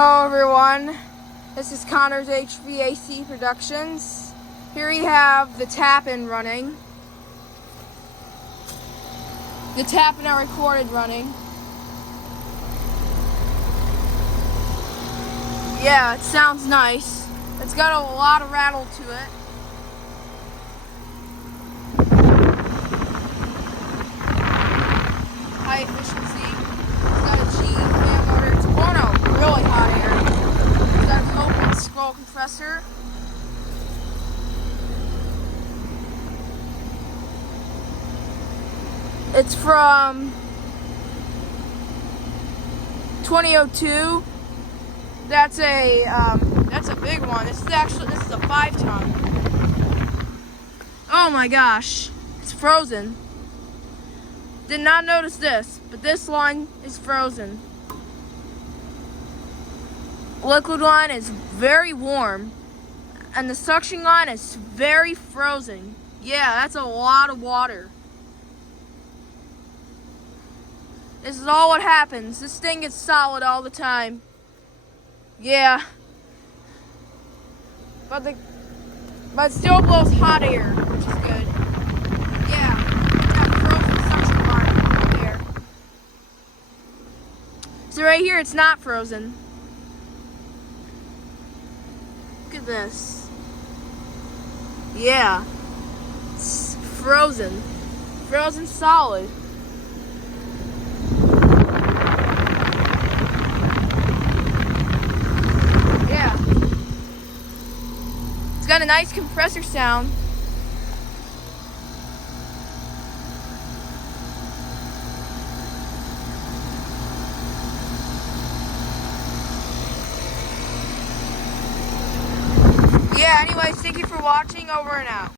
Hello everyone, this is Connor's HVAC Productions. Here we have the Tappan running. The Tappan I recorded running. Yeah, it sounds nice. It's got a lot of rattle to it. High efficiency. It's got a G fan motor. It's blowing out really hot air. It's got an open scroll compressor. It's from 2002. That's a big one. This is a 5-ton. Oh my gosh, it's frozen. Did not notice this, but this line is frozen. Liquid line is very warm, and the suction line is very frozen. Yeah, that's a lot of water. This is all what happens. This thing gets solid all the time. Yeah. But it still blows hot air, which is good. Yeah. Got frozen suction line there. So right here, it's not frozen. Look at this. Yeah. It's frozen. Frozen solid. It's got a nice compressor sound. Yeah, anyways, thank you for watching. Over and out.